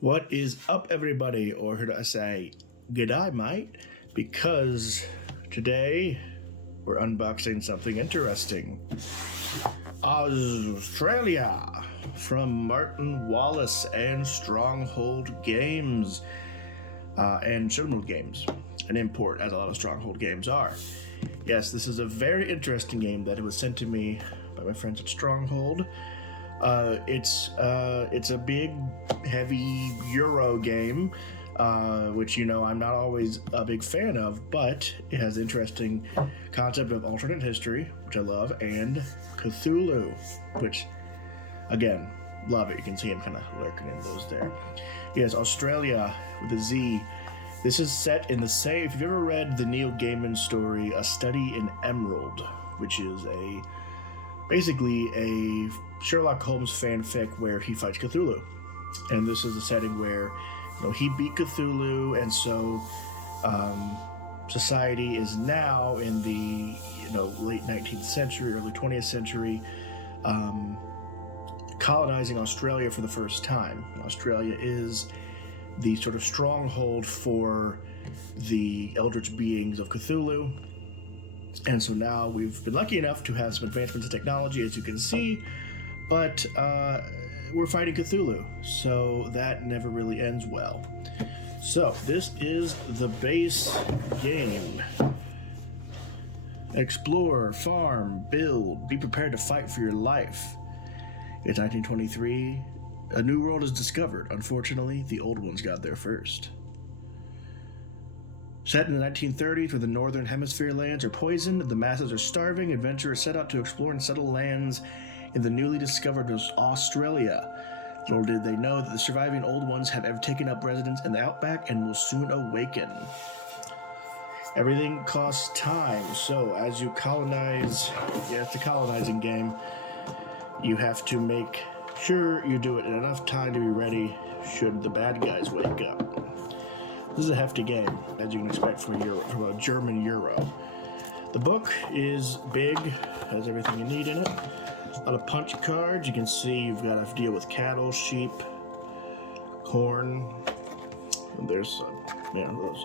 What is up, everybody? Or should I say, g'day, mate? Because today we're unboxing something interesting. AuZtralia from Martin Wallace and Stronghold Games and SchillMil Games, an import, as a lot of Stronghold games are. Yes, this is a very interesting game that was sent to me by my friends at Stronghold. It's a big, heavy Euro game, which, you know, I'm not always a big fan of, but it has interesting concept of alternate history, which I love, and Cthulhu, which, again, love it. You can see him kind of lurking in those there. Yes, AuZtralia with a Z. This is set in the same, if you've ever read the Neil Gaiman story, A Study in Emerald, which is basically a Sherlock Holmes fanfic where he fights Cthulhu. And this is a setting where, you know, he beat Cthulhu, and so society is now in the, you know, late 19th century, early 20th century, colonizing Australia for the first time. Australia is the sort of stronghold for the eldritch beings of Cthulhu. And so now we've been lucky enough to have some advancements in technology, as you can see, but we're fighting Cthulhu, so that never really ends well. So this is the base game. Explore, farm, build, be prepared to fight for your life. It's 1923. A new world is discovered. Unfortunately, the old ones got there first. Set in the 1930s, where the northern hemisphere lands are poisoned, the masses are starving, adventurers set out to explore and settle lands in the newly discovered Australia. Nor did they know that the surviving old ones have ever taken up residence in the outback and will soon awaken. Everything costs time, so as you colonize, yeah, it's a colonizing game, you have to make sure you do it in enough time to be ready should the bad guys wake up. This is a hefty game, as you can expect from a German Euro. The book is big, has everything you need in it. A lot of punch cards. You can see you've got to deal with cattle, sheep, corn. And there's, those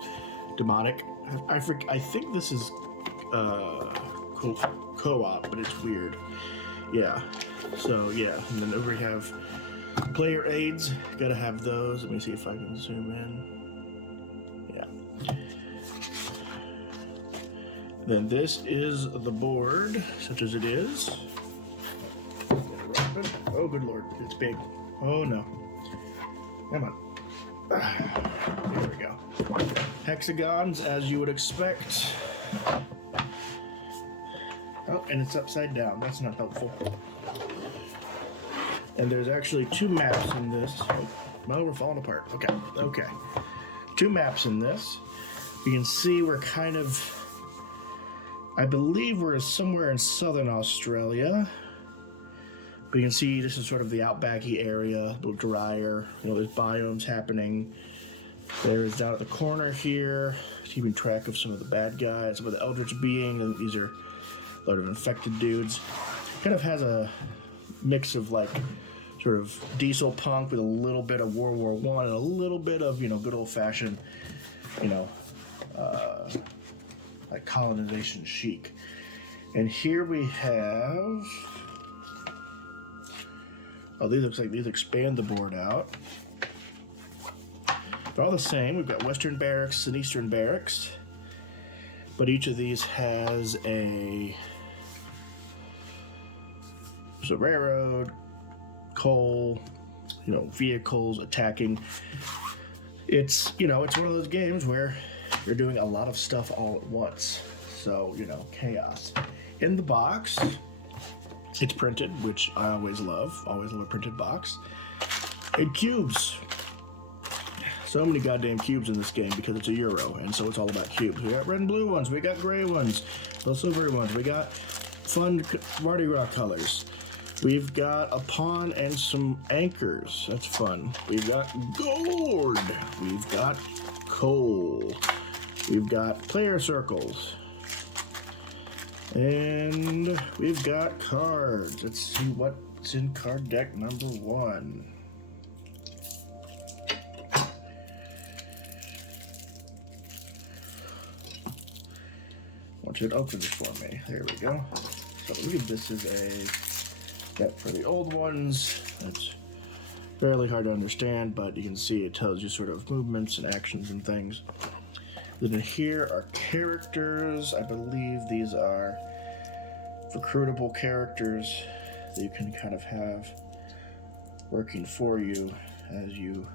demonic. I think this is co-op, but it's weird. Yeah. So yeah, and then over we have player aids. Gotta have those. Let me see if I can zoom in. Then this is the board, such as it is. Oh, good lord, it's big. Oh no. Come on. There we go. Hexagons, as you would expect. Oh, and it's upside down. That's not helpful. And there's actually two maps in this. Oh, no, we're falling apart. Okay. Two maps in this. You can see we're kind of, I believe we're somewhere in southern Australia. But you can see this is sort of the outbacky area, a little drier. You know, there's biomes happening. There's down at the corner here, keeping track of some of the bad guys, some of the eldritch beings, and these are a lot of infected dudes. Kind of has a mix of like sort of diesel punk with a little bit of World War I and a little bit of, you know, good old fashioned, you know, like colonization chic. And here we have, oh, these looks like these expand the board out. They're all the same. We've got Western barracks and Eastern barracks, but each of these has a railroad, coal, you know, vehicles, attacking. It's, you know, it's one of those games where you're doing a lot of stuff all at once. So, you know, chaos. In the box, it's printed, which I always love a printed box. And cubes. So many goddamn cubes in this game because it's a Euro, and so it's all about cubes. We got red and blue ones, we got gray ones, the silvery ones, we got fun Mardi Gras colors. We've got a pawn and some anchors. That's fun. We've got gold. We've got coal. We've got player circles. And we've got cards. Let's see what's in card deck number 1. want you to open this for me. There we go. So I believe this is a step for the old ones. It's fairly hard to understand, but you can see it tells you sort of movements and actions and things. Then here are characters. I believe these are recruitable characters that you can kind of have working for you as you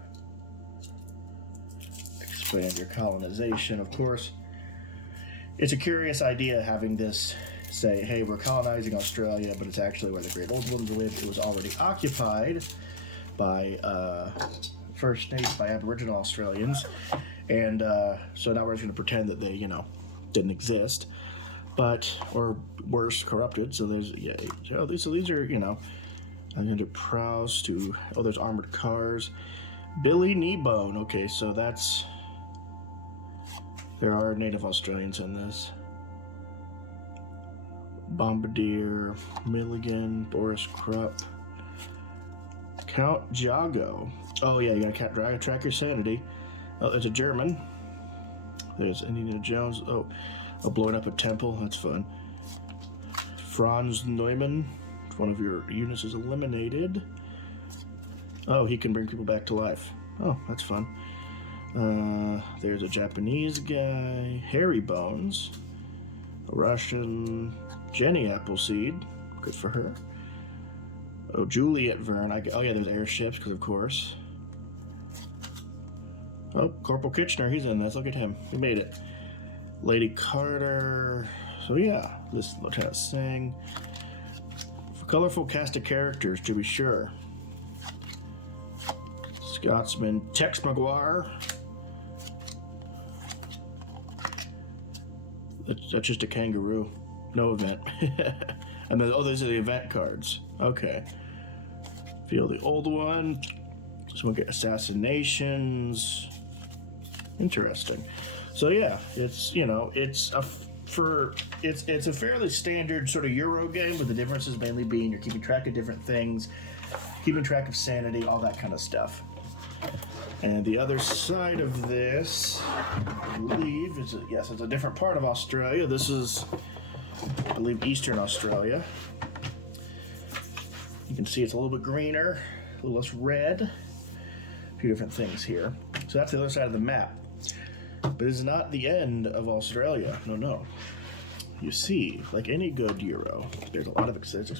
expand your colonization. Of course, it's a curious idea having this say, hey, we're colonizing Australia, but it's actually where the Great Old Ones live. It was already occupied by First Nations, by Aboriginal Australians, and so now we're just going to pretend that they, you know, didn't exist, but, or worse, corrupted. So there's, yeah, so these are, you know, I'm going to prowse to, oh, there's armored cars. Billy Kneebone, okay, so that's, there are Native Australians in this. Bombardier, Milligan, Boris Krupp, Count Jago. Oh yeah, you gotta track your sanity. Oh, there's a German. There's Indiana Jones. Oh, blowing up a temple. That's fun. Franz Neumann. One of your units is eliminated. Oh, he can bring people back to life. Oh, that's fun. There's a Japanese guy. Harry Bones. A Russian. Jenny Appleseed. Good for her. Oh, Juliet Verne. Oh yeah, there's airships, because of course. Oh, Corporal Kitchener, he's in this. Look at him. He made it. Lady Carter. So yeah, this Lieutenant Singh. Colorful cast of characters, to be sure. Scotsman Tex Maguire. That's just a kangaroo. No event. And then, oh, those are the event cards. Okay. Feel the old one. So we'll get assassinations. Interesting. So yeah, it's, you know, it's a fairly standard sort of Euro game, with the differences mainly being you're keeping track of different things, keeping track of sanity, all that kind of stuff. And the other side of this, I believe, is yes, it's a different part of Australia. This is, I believe, Eastern Australia. You can see it's a little bit greener, a little less red. A few different things here. So that's the other side of the map. But it's not the end of Australia. No. You see, like any good Euro, there's a lot of expansion.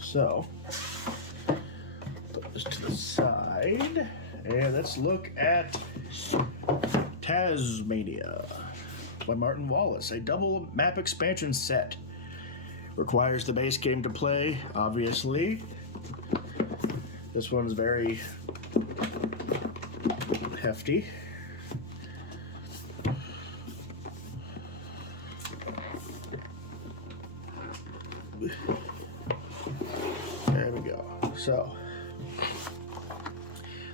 So, put this to the side, and let's look at TaZmania by Martin Wallace, a double map expansion set. Requires the base game to play, obviously. This one's very hefty. There we go. So,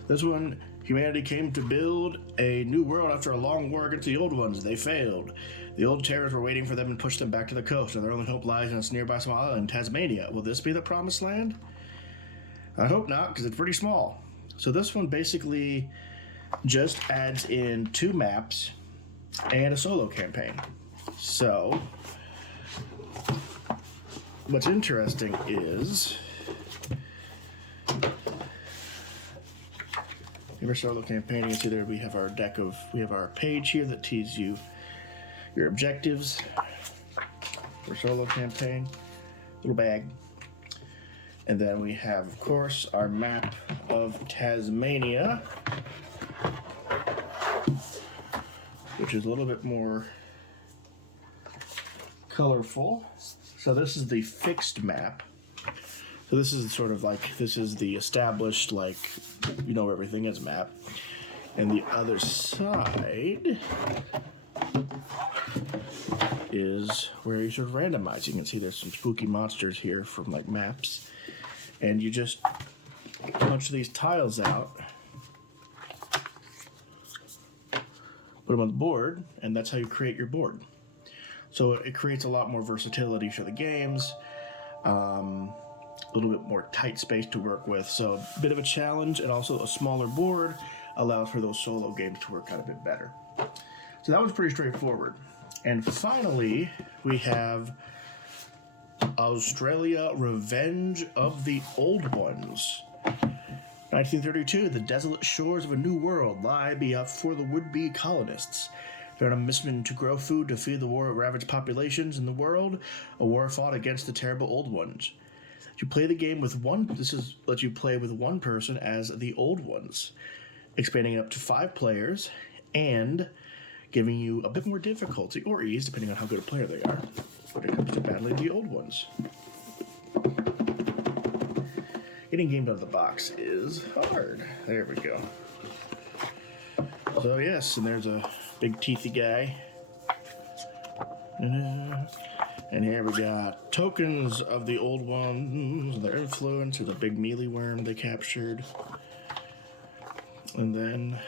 this one, humanity came to build a new world after a long war against the old ones. They failed. The old terrors were waiting for them and pushed them back to the coast, and their only hope lies in its nearby small island, TaZmania. Will this be the promised land? I hope not, because it's pretty small. So this one basically just adds in 2 maps and a solo campaign. So, what's interesting is, in our solo campaign, you can see there we have our page here that tells you your objectives for solo campaign, little bag. And then we have, of course, our map of TaZmania, which is a little bit more colorful. So this is the fixed map. So this is sort of like, this is the established, like, you know where everything is map. And the other side is where you sort of randomize. You can see there's some spooky monsters here from like maps. And you just punch these tiles out, put them on the board, and that's how you create your board. So it creates a lot more versatility for the games, a little bit more tight space to work with. So a bit of a challenge, and also a smaller board allows for those solo games to work out a bit better. So that was pretty straightforward. And finally, we have AuZtralia, Revenge of the Old Ones. 1932, the desolate shores of a new world lie before the would-be colonists. They're on a mission to grow food to feed the war-ravaged populations in the world, a war fought against the terrible Old Ones. You play the game with lets you play with one person as the Old Ones, expanding it up to 5 players, and giving you a bit more difficulty, or ease, depending on how good a player they are, when it comes to battling the Old Ones. Getting gamed out of the box is hard. There we go. So yes, and there's a big teethy guy. And here we got tokens of the Old Ones and their influence. There's a big mealy worm they captured. And then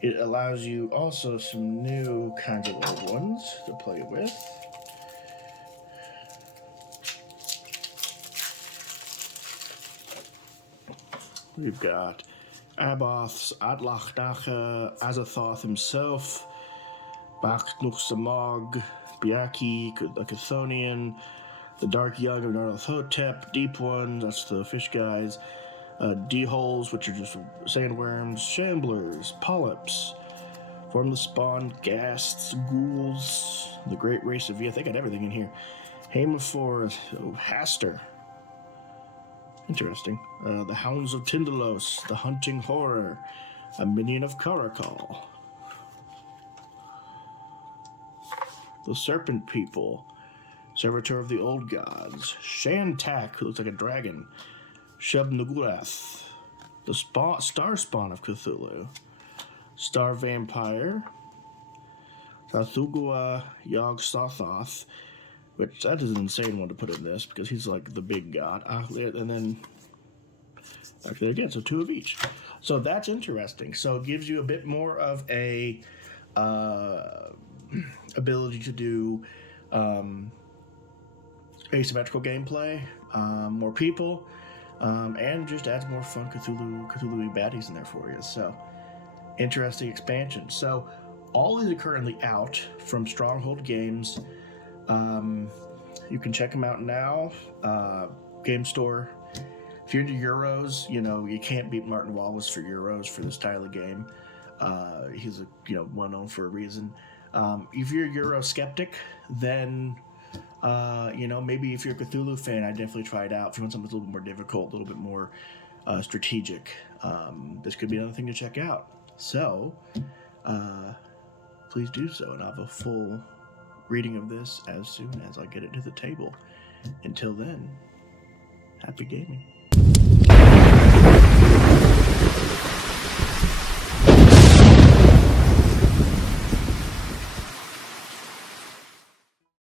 it allows you also some new kinds of Old Ones to play with. We've got Aboth's Adlachdacha, Azathoth himself, Bachnuksamog, Biaki, the Chthonian, the Dark Young of Narlathotep, Deep Ones, that's the fish guys, D-holes, which are just sandworms, Shamblers, Polyps, Form the Spawn, Ghasts, Ghouls, the Great Race of Yeth, they got everything in here. Haemophores, Haster. Interesting. The Hounds of Tyndalos, the Hunting Horror, a minion of Karakal. The Serpent People, Servitor of the Old Gods, Shantak, who looks like a dragon, Shub-Nugurath, the Star Spawn of Cthulhu, Star Vampire, Sathugua Yog-Sothoth, which that is an insane one to put in this because he's like the big god. And then actually again, so 2 of each. So that's interesting. So it gives you a bit more of a ability to do asymmetrical gameplay, more people, and just adds more fun Cthulhu-y baddies in there for you. So interesting expansion. So all these are currently out from Stronghold Games. You can check them out now. Game Store. If you're into Euros, you can't beat Martin Wallace for Euros for this style of game. He's well known for a reason. If you're a Euro skeptic, then maybe if you're a Cthulhu fan, I'd definitely try it out. If you want something a little bit more difficult, a little bit more strategic, this could be another thing to check out. So, please do so, and I'll have a full reading of this as soon as I get it to the table. Until then, happy gaming.